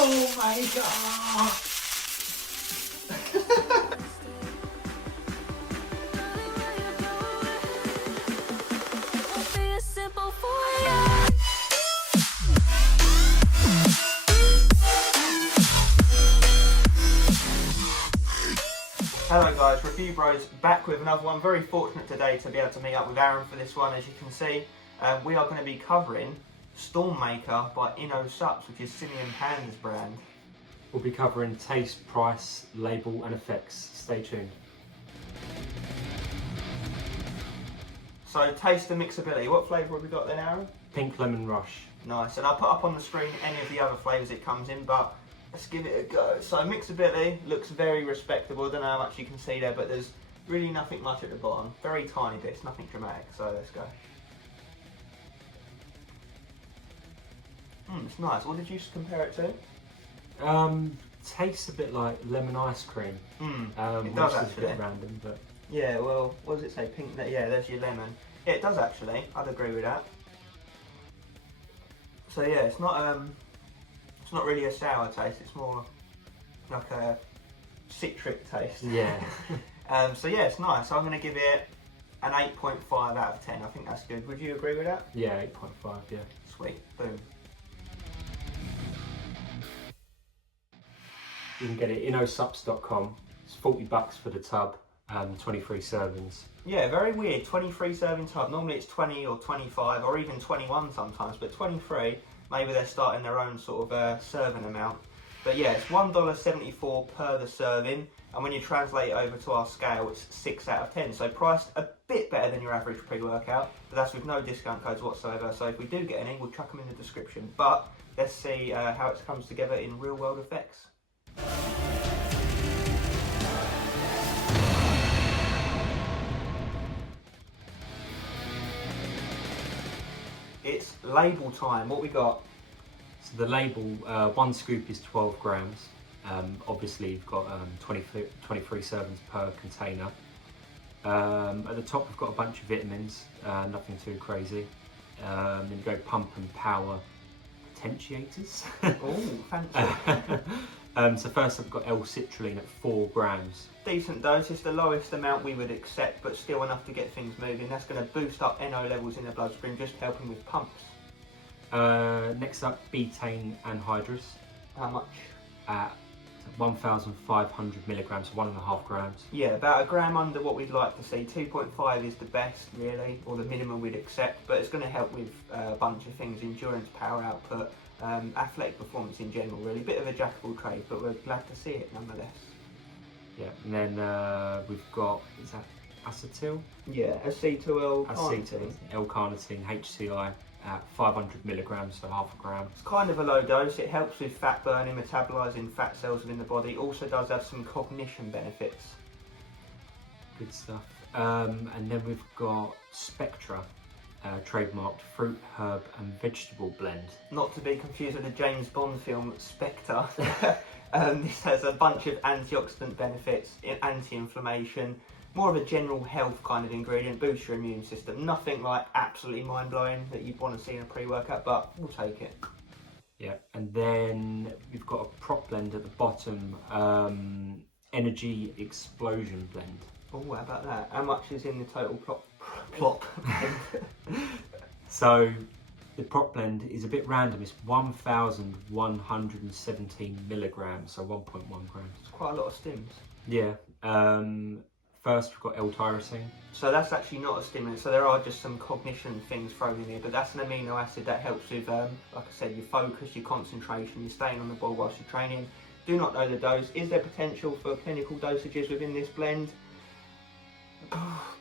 Soulmaker! Hello guys, Review Bros back with another one. Very fortunate today to be able to meet up with Aaron for this one. As you can see, we are going to be covering Stormmaker by Inno Supps, which is Simeon Panda's brand. We'll be covering taste, price, label and effects. Stay tuned. So taste and mixability. What flavour have we got then, Aaron? Pink Lemon Rush. Nice, and I'll put up on the screen any of the other flavours it comes in, but let's give it a go. So mixability looks very respectable. I don't know how much you can see there, but there's really nothing much at the bottom. Very tiny bits, nothing dramatic. So let's go. It's nice. What did you compare it to? Tastes a bit like lemon ice cream. It does actually. A bit random, but yeah. Well, what does it say? Pink. Yeah, there's your lemon. Yeah, it does actually. I'd agree with that. So yeah, it's not really a sour taste. It's more like a citric taste. yeah. So yeah, it's nice. I'm going to give it an 8.5 out of 10. I think that's good. Would you agree with that? Yeah, 8.5. Yeah. Sweet. Boom. You can get it at innosupps.com. It's $40 for the tub, 23 servings. Yeah, very weird. 23 serving tub. Normally it's 20 or 25 or even 21 sometimes, but 23. Maybe they're starting their own sort of serving amount. But yeah, it's $1.74 per the serving. And when you translate it over to our scale, it's 6 out of 10. So priced a bit better than your average pre-workout, but that's with no discount codes whatsoever. So if we do get any, we'll chuck them in the description. But let's see how it comes together in real world effects. It's label time. What we got? So the label, one scoop is 12 grams. Obviously you've got 23 servings per container. At the top we've got a bunch of vitamins, nothing too crazy. Then you go pump and power potentiators. Oh, fancy. So first I've got L-citrulline at 4 grams. Decent dose. It's the lowest amount we would accept, but still enough to get things moving. That's going to boost up NO levels in the bloodstream, just helping with pumps. Next up, betaine anhydrous. How much? At 1,500 milligrams, 1.5 grams. Yeah, about a gram under what we'd like to see. 2.5 is the best, really, or the minimum we'd accept, but it's going to help with a bunch of things: endurance, power output, athletic performance in general, really. Bit of a jack of all trades, but we're glad to see it nonetheless. Yeah, and then we've got, is that acetyl? Yeah, acetyl Acetyl, L-carnitine, HCI at 500 milligrams, so half a gram. It's kind of a low dose. It helps with fat burning, metabolising fat cells within the body. Also does have some cognition benefits. Good stuff. And then we've got Spectra, trademarked fruit, herb and vegetable blend. Not to be confused with the James Bond film Spectre. This has a bunch of antioxidant benefits, anti-inflammation, more of a general health kind of ingredient, boosts your immune system. Nothing like absolutely mind-blowing that you'd want to see in a pre-workout, but we'll take it. Yeah, and then we've got a prop blend at the bottom, energy explosion blend. Oh, how about that? How much is in the total plop? So the prop blend is a bit random. It's 1,117 milligrams, so 1.1 grams. It's quite a lot of stims. Yeah. First we've got L-tyrosine. So that's actually not a stimulant, so there are just some cognition things thrown in here, but that's an amino acid that helps with, like I said, your focus, your concentration, you're staying on the ball whilst you're training. Do not know the dose. Is there potential for clinical dosages within this blend?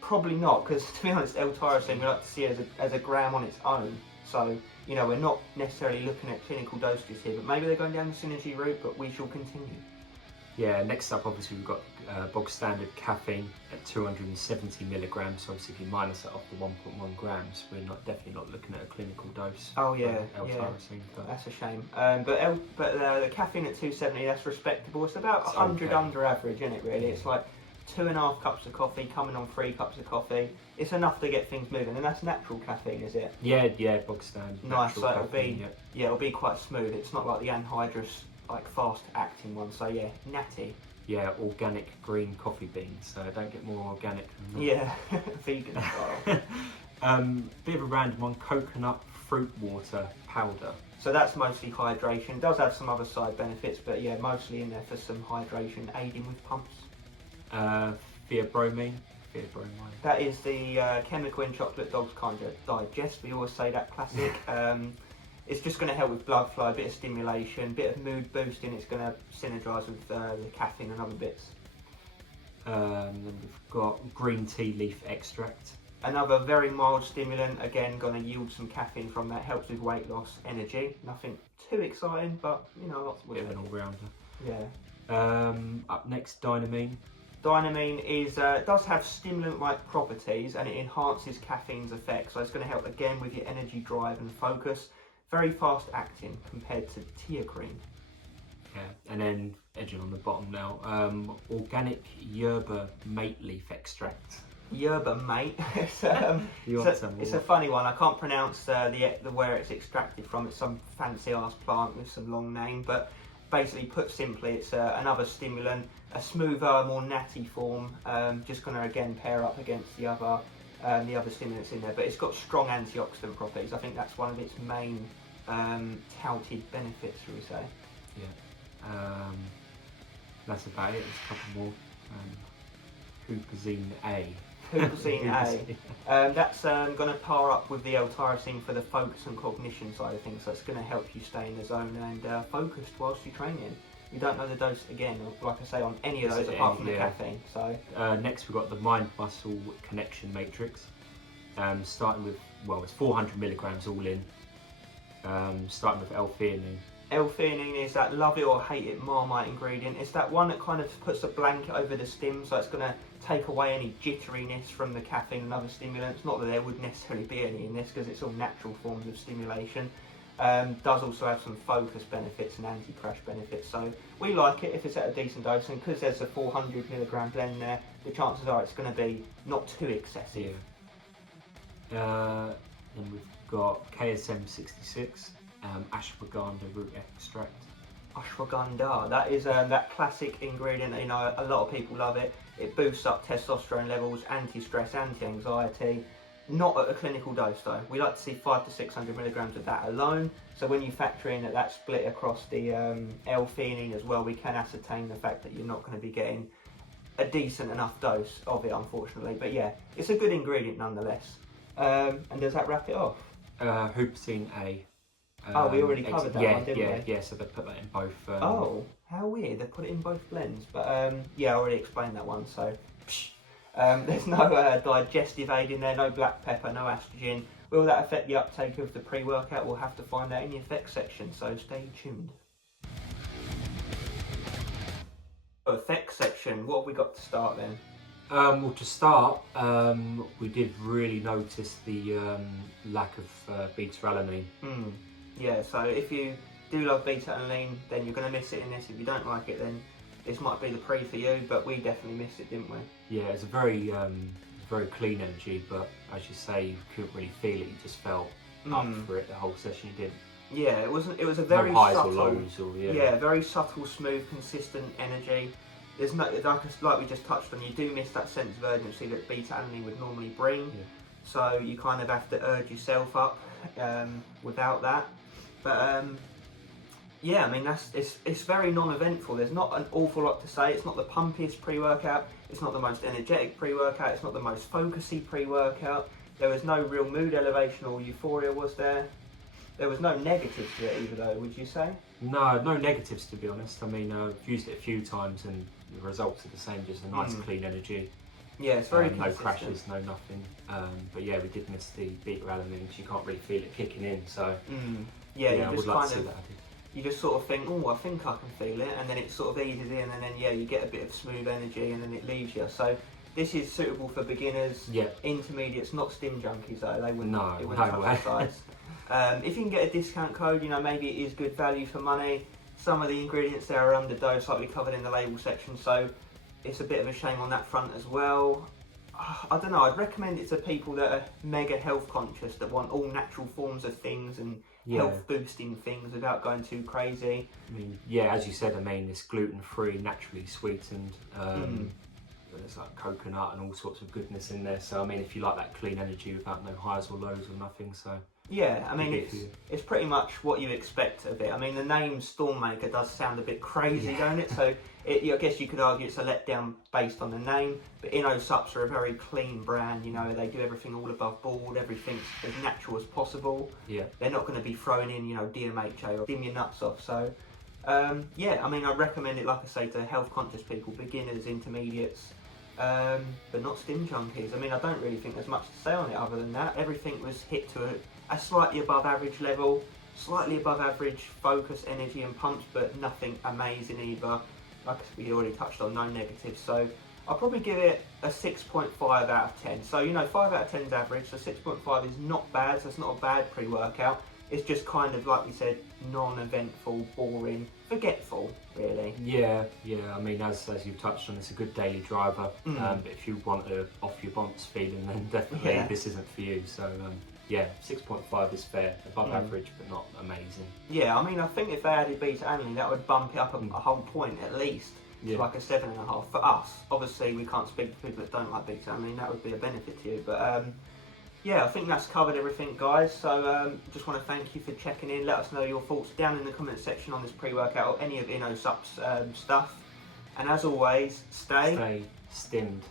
Probably not, because to be honest, L-tyrosine we like to see as a gram on its own. So, you know, we're not necessarily looking at clinical dosages here, but maybe they're going down the synergy route, but we shall continue. Yeah, next up obviously we've got bog standard caffeine at 270 milligrams, so obviously if you minus that off the 1.1 grams, we're definitely not looking at a clinical dose. Oh yeah, L-tyrosine. But that's a shame. But the caffeine at 270, that's respectable. It's about 100 okay. Under average, isn't it really? It's like 2.5 cups of coffee coming on 3 cups of coffee. It's enough to get things moving, and that's natural caffeine, is it? Yeah, bog standard. Nice, so it'll be, yeah, it'll be quite smooth. It's not like the anhydrous like fast acting one. So yeah, natty. Yeah, organic green coffee beans, so don't get more organic than that. Yeah, vegan style. Bit of a random one, coconut fruit water powder. So that's mostly hydration. It does have some other side benefits, but yeah, mostly in there for some hydration, aiding with pumps. Theobromine. That is the chemical in chocolate dogs can't digest. We always say that, classic. It's just going to help with blood flow, a bit of stimulation, a bit of mood boosting. It's going to synergise with the caffeine and other bits. Then we've got green tea leaf extract. Another very mild stimulant, again going to yield some caffeine from that, helps with weight loss, energy. Nothing too exciting, but you know, lots of Bit of an all-rounder. Yeah. Up next, Dynamine. Dynamine is does have stimulant-like properties and it enhances caffeine's effect. So it's going to help again with your energy, drive and focus. Very fast acting compared to theobromine. Yeah, and then edging on the bottom now, organic yerba mate leaf extract. Yerba mate. it's a funny one. I can't pronounce the where it's extracted from. It's some fancy ass plant with some long name, but basically, put simply, it's another stimulant, a smoother, more natty form. Just going to again pair up against the other stimulants in there, but it's got strong antioxidant properties. I think that's one of its main touted benefits, shall we say? Yeah. That's about it. There's a couple more. Huperzine A. Huperzine A. That's going to power up with the L-tyrosine for the focus and cognition side of things. So it's going to help you stay in the zone and focused whilst you're training. We don't know the dose again, like I say, on any of those apart from the caffeine. So next we've got the mind-muscle connection matrix. Starting with, well, it's 400 milligrams all in. Starting with L-theanine. L-theanine is that love it or hate it Marmite ingredient. It's that one that kind of puts a blanket over the stim, so it's going to take away any jitteriness from the caffeine and other stimulants. Not that there would necessarily be any in this because it's all natural forms of stimulation. Does also have some focus benefits and anti-crash benefits, so we like it if it's at a decent dose, and because there's a 400 milligram blend there, the chances are it's going to be not too excessive. Then we've got KSM 66. Ashwagandha root extract. Ashwagandha, that is that classic ingredient. You know, a lot of people love it. It boosts up testosterone levels, anti-stress, anti-anxiety. Not at a clinical dose though. We like to see 500 to 600 milligrams of that alone. So when you factor in that that's split across the L-theanine as well, we can ascertain the fact that you're not going to be getting a decent enough dose of it, unfortunately. But yeah, it's a good ingredient nonetheless. And does that wrap it off? Huperzine A. We already covered that one, didn't we? Yeah, so they put that in both. Oh, how weird. They put it in both blends. But yeah, I already explained that one, so... there's no digestive aid in there, no black pepper, no estrogen. Will that affect the uptake of the pre-workout? We'll have to find out in the effects section, so stay tuned. Effects section, what have we got to start then? Well, to start, we did really notice the lack of beta-alanine. Yeah, so if you do love beta-alanine, then you're going to miss it in this. If you don't like it, then this might be the pre for you, but we definitely missed it, didn't we? Yeah, it's a very clean energy, but as you say, you couldn't really feel it. You just felt up for it the whole session. You didn't. Yeah, it was a very no highs subtle, or lows, or very subtle, smooth, consistent energy. There's no, like we just touched on, you do miss that sense of urgency that beta-alanine would normally bring. Yeah. So you kind of have to urge yourself up without that. But yeah, I mean it's very non-eventful. There's not an awful lot to say. It's not the pumpiest pre-workout. It's not the most energetic pre-workout. It's not the most focusy pre-workout. There was no real mood elevation or euphoria, was there? There was no negatives to it either, though. Would you say? No negatives, to be honest. I mean, I've used it a few times and the results are the same. Just a nice clean energy. Yeah, it's very no consistent. crashes, no nothing. But yeah, we did miss the beta-alanine. You can't really feel it kicking in. So yeah, I would like to see that. You just sort of think, oh, I think I can feel it, and then it sort of eases in, and then yeah, you get a bit of smooth energy, and then it leaves you. So this is suitable for beginners, intermediates, not stim junkies though. They wouldn't. No, it wouldn't no touch the sides. If you can get a discount code, you know, maybe it is good value for money. Some of the ingredients there are underdosed, like we covered in the label section, so it's a bit of a shame on that front as well. I don't know, I'd recommend it to people that are mega health conscious, that want all natural forms of things and health boosting things without going too crazy. I mean, yeah, as you said, I mean, it's gluten-free, naturally sweetened. There's like coconut and all sorts of goodness in there. So I mean, if you like that clean energy without no highs or lows or nothing, so yeah, I mean, it's pretty much what you expect of it. I mean, the name Stormmaker does sound a bit crazy, don't it? So I guess you could argue it's a letdown based on the name. But Inno Supps are a very clean brand. You know, they do everything all above board. Everything's as natural as possible. Yeah, they're not going to be throwing in, you know, DMHA or dim your nuts off. So yeah, I mean, I recommend it, like I say, to health conscious people, beginners, intermediates. But not stim junkies. I mean, I don't really think there's much to say on it other than that. Everything was hit to a slightly above average level, slightly above average focus, energy and pumps, but nothing amazing either. Like we already touched on, no negatives. So I'll probably give it a 6.5 out of 10. So, you know, 5 out of 10 is average, so 6.5 is not bad, so it's not a bad pre-workout. It's just kind of, like we said, non-eventful, boring, forgetful, really. Yeah. I mean, as you've touched on, it's a good daily driver. But if you want to off your bonds feeling, then definitely this isn't for you. So yeah, 6.5 is fair, above average, but not amazing. Yeah, I mean, I think if they added beta alanine, that would bump it up a whole point at least. To like a 7.5 for us. Obviously, we can't speak to people that don't like beta alanine. That would be a benefit to you, but. Yeah, I think that's covered everything, guys. So just want to thank you for checking in. Let us know your thoughts down in the comment section on this pre-workout or any of Inno Supps stuff. And as always, stay stimmed.